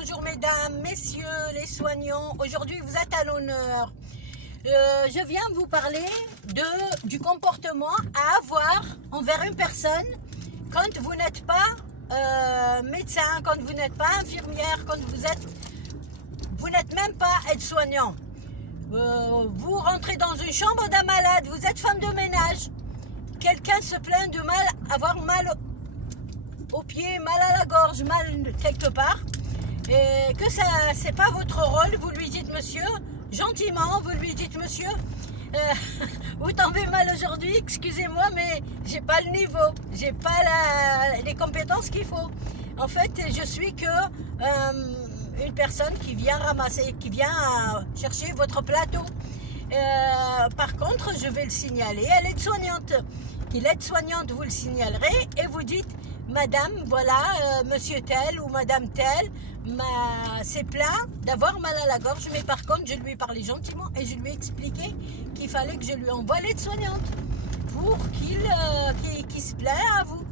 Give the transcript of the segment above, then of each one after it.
bonjour mesdames, messieurs, les soignants. Aujourd'hui, vous êtes à l'honneur. Je viens vous parler du comportement à avoir envers une personne quand vous n'êtes pas médecin, quand vous n'êtes pas infirmière, quand vous n'êtes même pas aide-soignant. Vous rentrez dans une chambre d'un malade, vous êtes femme de ménage. Quelqu'un se plaint de avoir mal au pied, mal à la gorge, mal quelque part, et que ça, c'est pas votre rôle, vous lui dites monsieur, gentiment, vous lui dites monsieur, vous tombez mal aujourd'hui, excusez-moi, mais j'ai pas le niveau, j'ai pas les compétences qu'il faut. En fait, je suis que une personne qui vient ramasser, qui vient chercher votre plateau. Par contre, je vais le signaler à l'aide-soignante. L'aide-soignante, vous le signalerez et vous dites madame, voilà, monsieur tel ou madame tel s'est plaint d'avoir mal à la gorge, mais par contre, je lui ai parlé gentiment et je lui ai expliqué qu'il fallait que je lui envoie l'aide-soignante pour qu'il se plaît à vous.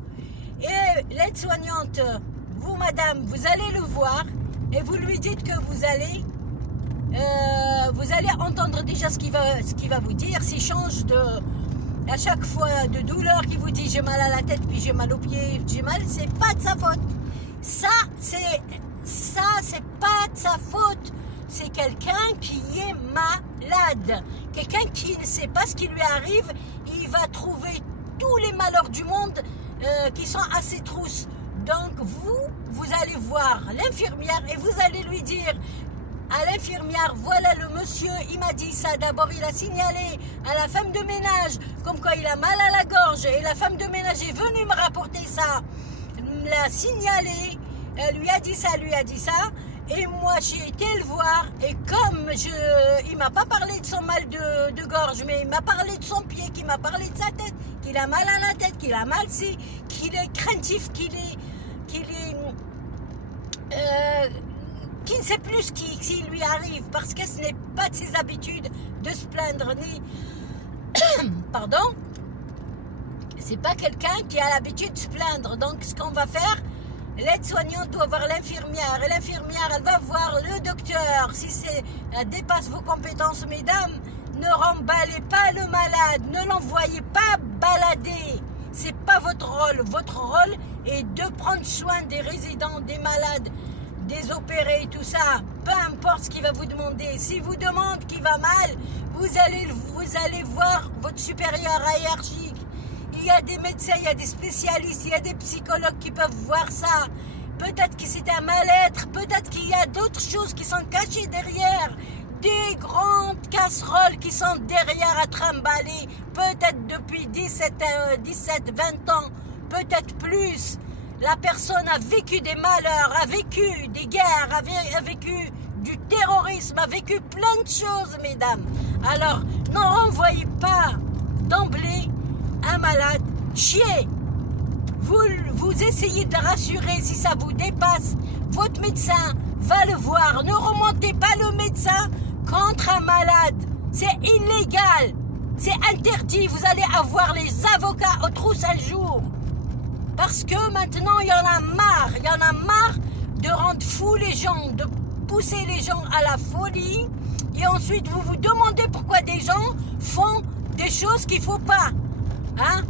Et l'aide-soignante, vous madame, vous allez le voir et vous lui dites que vous allez entendre déjà ce qu'il va vous dire. S'il change à chaque fois de douleur, qui vous dit j'ai mal à la tête, puis j'ai mal aux pieds, j'ai mal, c'est pas de sa faute. Ça, c'est pas de sa faute. C'est quelqu'un qui est malade. Quelqu'un qui ne sait pas ce qui lui arrive, il va trouver tous les malheurs du monde qui sont à ses trousses. Donc vous allez voir l'infirmière et vous allez lui dire à l'infirmière, voilà le monsieur, il m'a dit ça. D'abord, il a signalé à la femme de ménage comme quoi il a mal à la gorge. Et la femme de ménage est venue me rapporter ça. L'a signalé, elle lui a dit ça, Et moi, j'ai été le voir. Et comme il m'a pas parlé de son mal de gorge, mais il m'a parlé de son pied, qu'il m'a parlé de sa tête, qu'il a mal à la tête, qu'il a mal qu'il est craintif, qu'il ne sait plus ce qui lui arrive, parce que ce n'est pas de ses habitudes de se plaindre, ni pardon, c'est pas quelqu'un qui a l'habitude de se plaindre. Donc ce qu'on va faire, l'aide-soignante doit voir l'infirmière, et l'infirmière, elle va voir le docteur. Si elle dépasse vos compétences, mesdames, ne remballez pas le malade, ne l'envoyez pas balader. C'est pas votre rôle. Votre rôle est de prendre soin des résidents, des malades, des opérés, tout ça, peu importe ce qu'il va vous demander. S'il vous demande qu'il va mal, vous allez voir votre supérieur hiérarchique. Il y a des médecins, il y a des spécialistes, il y a des psychologues qui peuvent voir ça. Peut-être que c'est un mal-être, peut-être qu'il y a d'autres choses qui sont cachées derrière, des grandes casseroles qui sont derrière à trimballer, peut-être depuis 17, 20 ans, peut-être plus. La personne a vécu des malheurs, a vécu des guerres, a vécu du terrorisme, a vécu plein de choses, mesdames. Alors, ne renvoyez pas d'emblée un malade chier. Vous essayez de le rassurer si ça vous dépasse. Votre médecin va le voir. Ne remontez pas le médecin contre un malade. C'est illégal. C'est interdit. Vous allez avoir les avocats aux trousses un jour. Parce que maintenant, il y en a marre de rendre fous les gens, de pousser les gens à la folie. Et ensuite, vous vous demandez pourquoi des gens font des choses qu'il ne faut pas. Hein?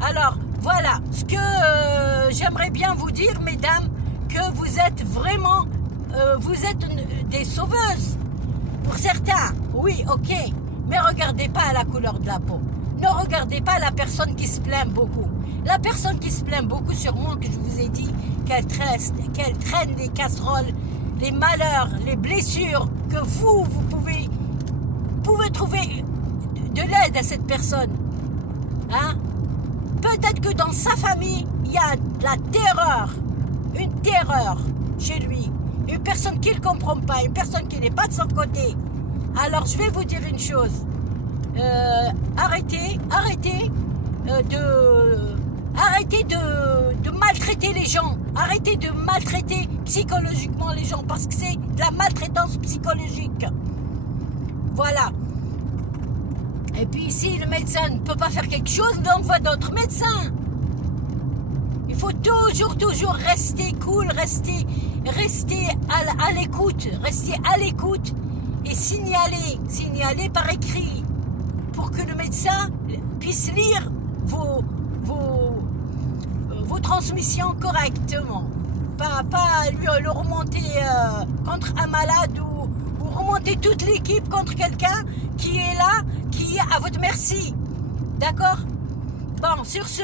Alors, voilà, ce que j'aimerais bien vous dire, mesdames, que vous êtes vraiment, vous êtes des sauveuses. Pour certains, oui, ok, mais regardez pas la couleur de la peau. Ne regardez pas la personne qui se plaint beaucoup. La personne qui se plaint beaucoup, sûrement que je vous ai dit qu'elle traîne des casseroles, les malheurs, les blessures, que vous pouvez trouver de l'aide à cette personne. Hein? Peut-être que dans sa famille, il y a de la terreur, une terreur chez lui, une personne qui ne le comprend pas, une personne qui n'est pas de son côté. Alors je vais vous dire une chose. Arrêtez de maltraiter les gens. Arrêtez de maltraiter psychologiquement les gens, parce que c'est de la maltraitance psychologique. Voilà. Et puis si le médecin ne peut pas faire quelque chose, il envoie d'autres médecins. Il Il faut toujours rester cool, rester à l'écoute, rester à l'écoute et signaler par écrit pour que le médecin puisse lire vos transmissions correctement. Pas lui le remonter contre un malade ou remonter toute l'équipe contre quelqu'un qui est là, qui est à votre merci. D'accord? Bon, sur ce,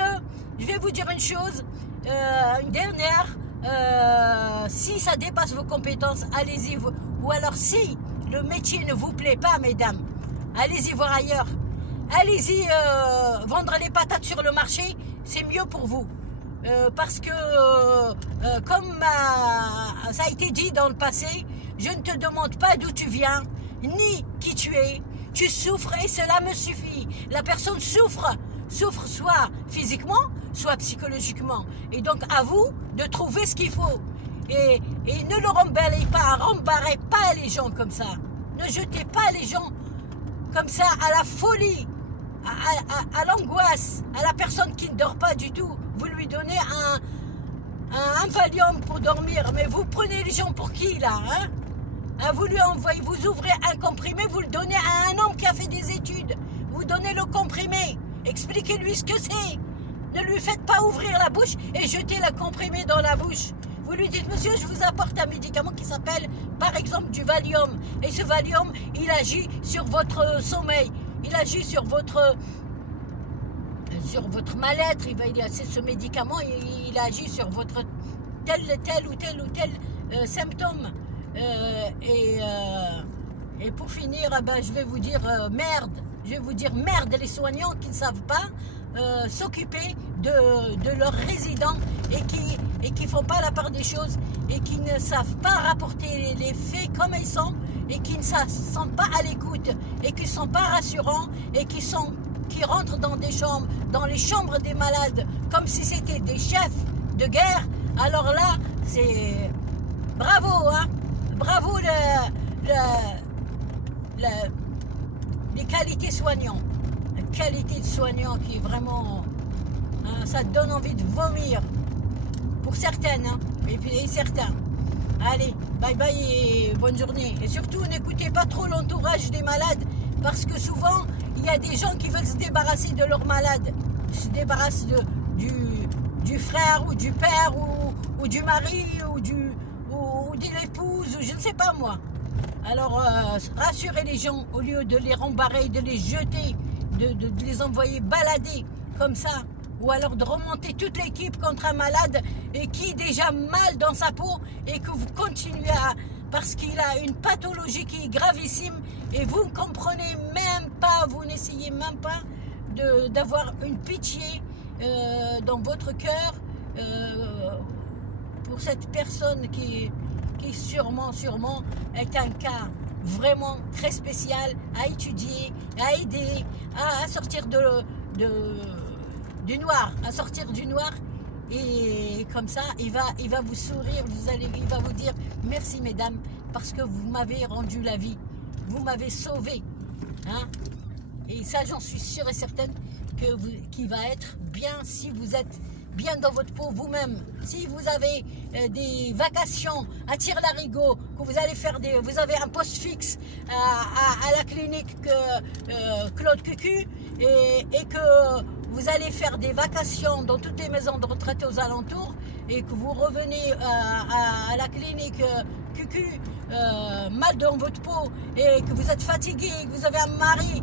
je vais vous dire une chose, une dernière. Si ça dépasse vos compétences, allez-y. Ou alors si le métier ne vous plaît pas, mesdames, allez-y voir ailleurs. Allez-y vendre les patates sur le marché, c'est mieux pour vous. Parce que, comme ça a été dit dans le passé, je ne te demande pas d'où tu viens, ni qui tu es. Tu souffres et cela me suffit. La personne souffre soit physiquement, soit psychologiquement. Et donc, à vous de trouver ce qu'il faut. Et ne le rembarrez pas les gens comme ça. Ne jetez pas les gens comme ça à la folie, à l'angoisse, à la personne qui ne dort pas du tout. Vous lui donnez un Valium pour dormir, mais vous prenez les gens pour qui là, hein? Vous lui envoyez, vous ouvrez un comprimé, vous le donnez à un homme qui a fait des études. Vous donnez le comprimé, expliquez-lui ce que c'est. Ne lui faites pas ouvrir la bouche et jeter le comprimé dans la bouche. Vous lui dites, monsieur, je vous apporte un médicament qui s'appelle, par exemple, du Valium. Et ce Valium, il agit sur votre sommeil. Il agit sur votre mal-être. C'est ce médicament, il agit sur votre tel ou tel symptôme. Et pour finir, je vais vous dire merde. Je vais vous dire merde les soignants qui ne savent pas s'occuper de leurs résidents et qui font pas la part des choses et qui ne savent pas rapporter les faits comme ils sont et qui ne sont pas à l'écoute et qui ne sont pas rassurants et qui rentrent dans les chambres des malades comme si c'était des chefs de guerre. Alors là, c'est bravo, hein, bravo les qualités soignants. La qualité de soignant qui est vraiment, hein, ça donne envie de vomir pour certaines, hein, et certains. Allez, bye bye et bonne journée. Et surtout, n'écoutez pas trop l'entourage des malades parce que souvent, il y a des gens qui veulent se débarrasser de leurs malades. Ils se débarrassent du frère ou du père ou du mari ou de l'épouse ou je ne sais pas moi. Alors, rassurez les gens au lieu de les rembarrer, de les jeter, de les envoyer balader comme ça. Ou alors de remonter toute l'équipe contre un malade et qui est déjà mal dans sa peau et que vous continuez parce qu'il a une pathologie qui est gravissime et vous ne comprenez même pas, vous n'essayez même pas d'avoir une pitié dans votre cœur pour cette personne qui sûrement est un cas vraiment très spécial à étudier, à aider, à sortir du noir, à sortir du noir et comme ça il va vous sourire, il va vous dire merci mesdames parce que vous m'avez rendu la vie, vous m'avez sauvé, hein? Et ça j'en suis sûre et certaine qu'il va être bien si vous êtes bien dans votre peau vous-même. Si vous avez des vacations à Tire-Larigot, que vous allez faire vous avez un poste fixe à la clinique Claude Cucu et que vous allez faire des vacations dans toutes les maisons de retraite aux alentours et que vous revenez à la clinique Cucu mal dans votre peau et que vous êtes fatigué et que vous avez un mari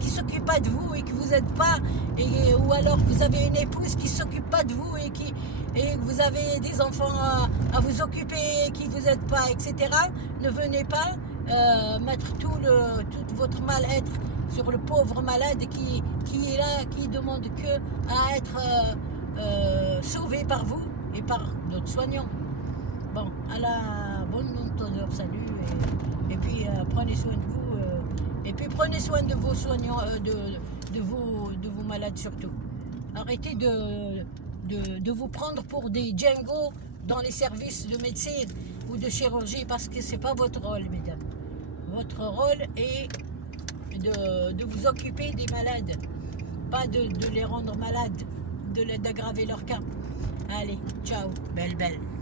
qui s'occupe pas de vous et que vous n'êtes pas ou alors que vous avez une épouse qui s'occupe pas de vous et que vous avez des enfants à vous occuper qui vous aident pas, etc. Ne venez pas mettre tout votre mal-être sur le pauvre malade qui est là, qui demande que à être sauvé par vous et par d'autres soignants. Bon, à la bonne entendeur, salut et puis prenez soin de vous et puis prenez soin de vos soignants, de vos malades surtout. Arrêtez de vous prendre pour des Django dans les services de médecine ou de chirurgie parce que c'est pas votre rôle, mesdames. Votre rôle est de vous occuper des malades, pas de les rendre malades, d'aggraver leur cas. Allez, ciao, belle, belle.